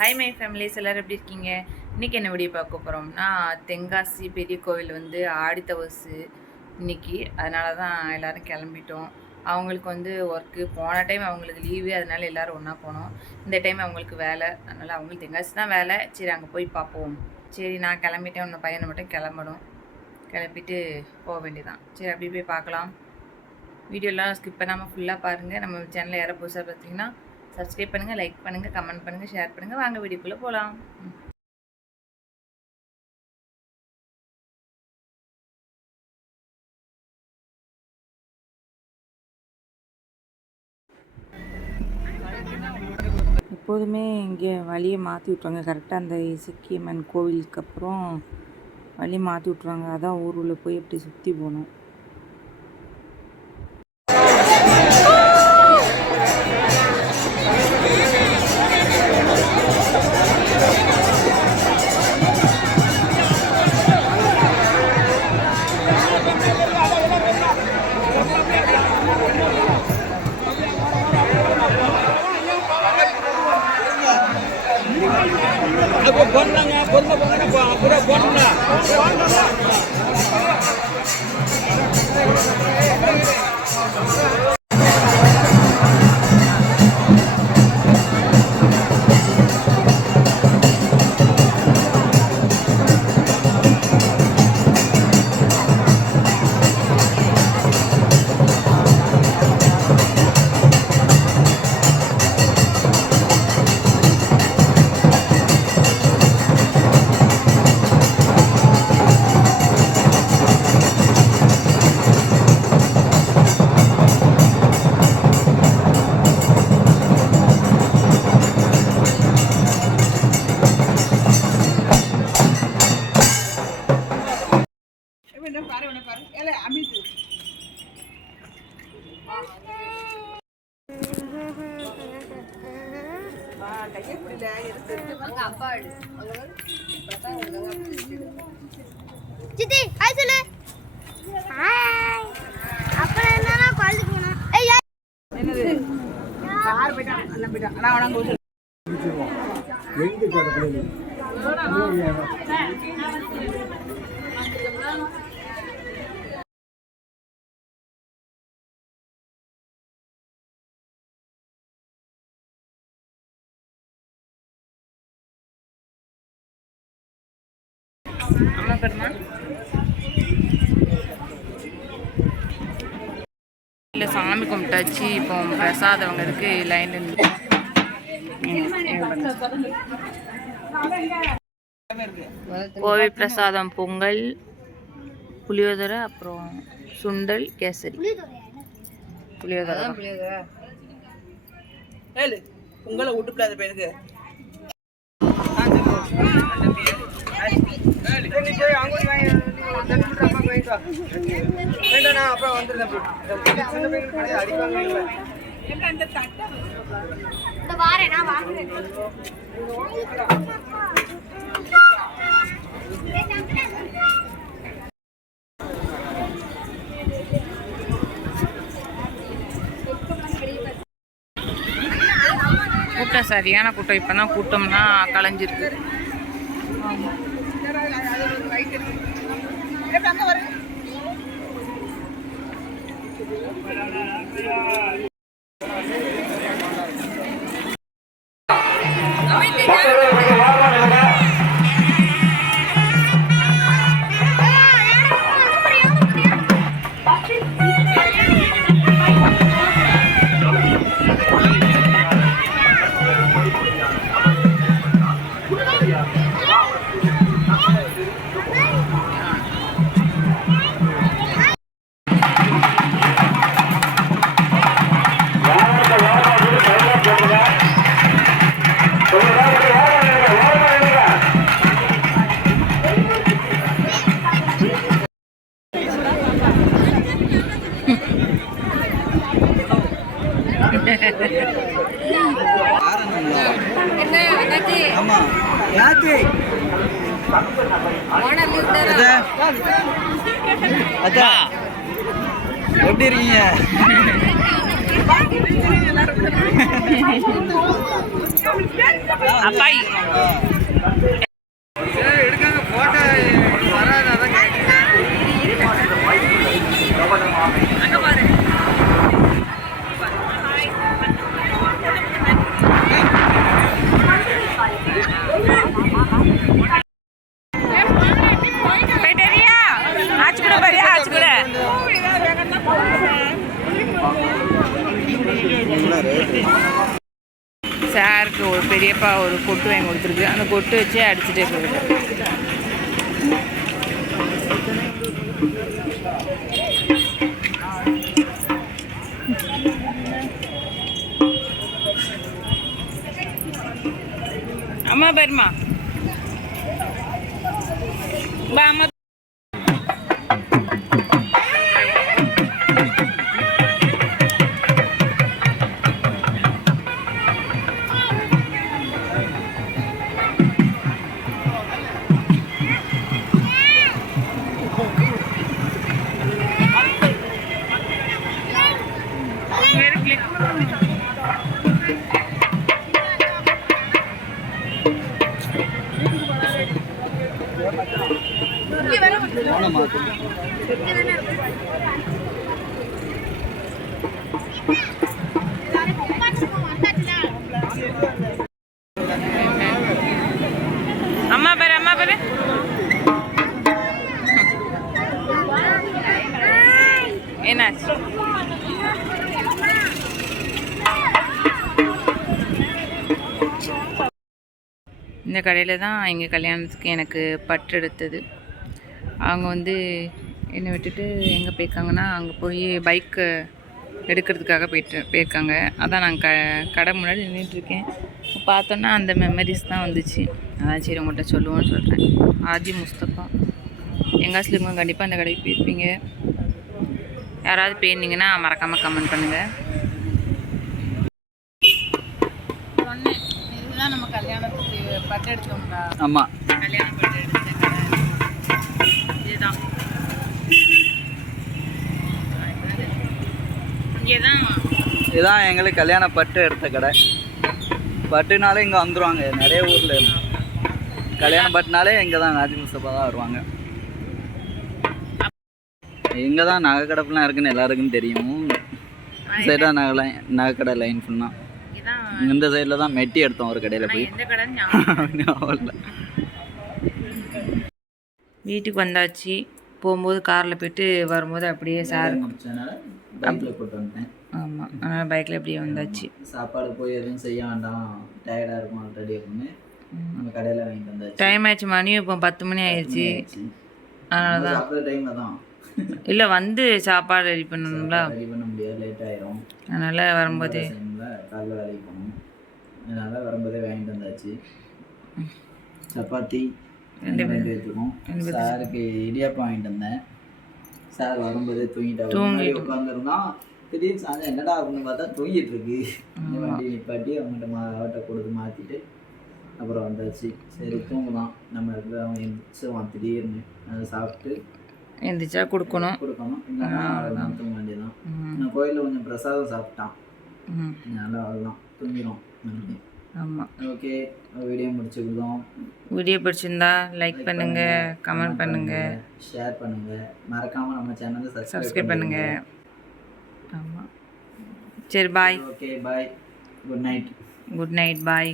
Hi my families, எல்லோரும் எப்படி இருக்கீங்க? இன்றைக்கி என்ன வீடியோ பார்க்க போகிறோம்னா, தென்காசி பெரிய கோவில் வந்து ஆடி தவசு இன்றைக்கி. அதனால தான் எல்லோரும் கிளம்பிட்டோம். அவங்களுக்கு வந்து ஒர்க்கு, போன டைம் அவங்களுக்கு லீவு, அதனால எல்லோரும் ஒன்றா போனோம். இந்த டைம் அவங்களுக்கு வேலை, அதனால் அவங்களுக்கு தென்காசி தான் வேலை. சரி, அங்கே போய் பார்ப்போம். சரி, நான் கிளம்பிட்டேன், உன்னை பையனை மட்டும் கிளம்பணும். கிளப்பிட்டு போக வேண்டியதான். சரி, அப்படி போய் பார்க்கலாம். வீடியோலாம் ஸ்கிப் பண்ணாமல் ஃபுல்லாக பாருங்கள். நம்ம சேனலில் யாரை புதுசாக பார்த்தீங்கன்னா சப்ஸ்கிரைப் பண்ணுங்கள், லைக் பண்ணுங்கள், கமெண்ட் பண்ணுங்கள், ஷேர் பண்ணுங்கள். வாங்க வீடியோக்குள்ளே போகலாம். எப்போதுமே இங்கே வழியை மாற்றி விட்ருவாங்க. கரெக்டாக அந்த இசக்கியம்மன் கோவிலுக்கு அப்புறம் வழியை மாற்றி விட்ருவாங்க. அதான் ஊருள்ள போய் எப்படி சுற்றி போகணும். பொண்ணுங்க பொண்ணு பொண்ணு அப்புறம் பொண்ணு சித்தி ஹாய் சொல்லு. ஹாய். அப்புறம் என்னன்னா காலேஜ் போணும். ஏய் என்னது? கார் போய்டா, அண்ணா போய்டா. அண்ணா வணங்க ஊரு. எங்க கடக்குது? அம்மா பெருமா இல்லை, சாமி கும்பிட்டாச்சு. இப்போ பிரசாதம் இருக்கு லைன் இருந்து. கோவில் பிரசாதம் பொங்கல், புளியோதரை, அப்புறம் சுண்டல், கேசரி. புளியோதரை பொங்கலை விட்டுப்படாத பையனுக்கு. அப்புறம் வந்துருந்தேன். கூட்டம் சரியான கூட்டம். இப்போ தான் கூட்டம்னா கலைஞ்சிருக்கு. எப்படி இருக்கீங்க? அப்பா எடுக்காங்க போட்டோ வராது அதான் அங்க பாரு. போயிட்டறியா? ஆச்சு கூட பாரியா? ஆச்சு கூட. சாருக்கு ஒரு பெரியப்பா ஒரு கொட்டு வாங்கி கொடுத்துருக்கு. அந்த கொட்டு வச்சு அடிச்சுட்டே போயிருக்கு. அம்மா பாருமா, பா அம்மா. அம்மா பாரு, அம்மா பாரு. என்னாச்சு? இந்த கடையில் தான் எங்கள் கல்யாணத்துக்கு எனக்கு பட்டு எடுத்தது. அவங்க வந்து என்னை விட்டுட்டு எங்கே போயிருக்காங்கன்னா, அங்கே போய் பைக்கு எடுக்கிறதுக்காக போயிருக்காங்க. அதான் நான் கடை முன்னாடி நின்றுட்டுருக்கேன். பார்த்தோன்னா அந்த மெமரிஸ் தான் வந்துச்சு. அதான் சரி உங்கள்கிட்ட சொல்லுவோன்னு சொல்கிறேன். ஆதி முஸ்தபா எங்காச்சும் இருக்கவங்க கண்டிப்பாக அந்த கடைக்கு போயிருப்பீங்க. யாராவது போயிருந்தீங்கன்னா மறக்காமல் கமெண்ட் பண்ணுங்கள். சொன்னேன், இதுதான் நம்ம கல்யாணத்துக்கு பட்டு எடுத்தோம்டா. ஆமாம், கல்யாண பட்டு எடுத்த கடை இதுதான். இதுதான் எங்களுக்கு கல்யாண பட்டு எடுத்த கடை. பட்டுனாலே இங்கே வந்துடுவாங்க நிறைய ஊரில் இருந்து. கல்யாண பட்டுனாலே இங்கே தான் ஆதி முஸ்தபா தான் வருவாங்க. இங்கே தான் நகை கடைப்பெல்லாம் இருக்குன்னு எல்லாருக்கும் தெரியும். சைடாக நகைக்கடை லைன் ஃபுல்லாக. இந்த சைடில் தான் மெட்டி எடுத்தோம் ஒரு கடையில் போய். வீட்டுக்கு வந்தாச்சு. போகும்போது காரில் போயிட்டு வரும்போது அப்படியே சார் பைக்கில் போட்டு வந்துட்டேன். ஆமாம், அதனால் பைக்கில் அப்படியே வந்தாச்சு. சாப்பாடு போய் எதுவும் செய்ய வேண்டாம், டயர்டாக இருக்கும் ஆல்ரெடி அப்படின்னு நம்ம கடையில் வாங்கிட்டு வந்தாச்சு. டைம் ஆயிடுச்சு, மணியும் இப்போ 10 மணி ஆயிடுச்சு. அதனால தான் சாப்பிட்ற டைமில் தான் இல்லை வந்து சாப்பாடு ரெடி பண்ணணும்ல, ரெடி பண்ண முடியாது, லேட் ஆயிரும். அதனால் வரும்போதே காலைல வேலைக்கு போகணும். அதனால் வரும்போதே வாங்கிட்டு வந்தாச்சு. சப்பாத்தி 2 வச்சுருக்கோம். சாருக்கு இடியாப்பம் வாங்கிட்டு வந்தேன். சார் வரும்போதே தூங்கிட்டு உட்காந்துருந்தான். திடீர்னு சாயந்தரம் என்னடா அப்படின்னு பார்த்தா தூங்கிட்டு இருக்கு. வண்டி நிப்பாட்டி அவன்கிட்ட கொடுத்து மாற்றிட்டு அப்புறம் வந்தாச்சு. சரி தூங்கலாம், நம்ம இடத்துல அவன் எந்திரிச்சுவான் திடீர்னு. அதை சாப்பிட்டு எந்திரிச்சா கொடுக்கணும். இல்லைன்னா அவ்வளோதான், தூங்க வேண்டியதான். நான் கோயிலில் கொஞ்சம் பிரசாதம் சாப்பிட்டான், அதனால் அவ்வளோதான் தூங்கிடும். ஆமாம், ஓகே, வீடியோ முடிச்சுக்கிட்டோம். வீடியோ பிடிச்சிருந்தா லைக் பண்ணுங்கள், கமெண்ட் பண்ணுங்கள், ஷேர் பண்ணுங்கள். மறக்காமல் நம்ம சேனலை சப்ஸ்கிரைப் பண்ணுங்கள். ஆமாம், சரி bye. Okay bye, good night. Good night, பாய்.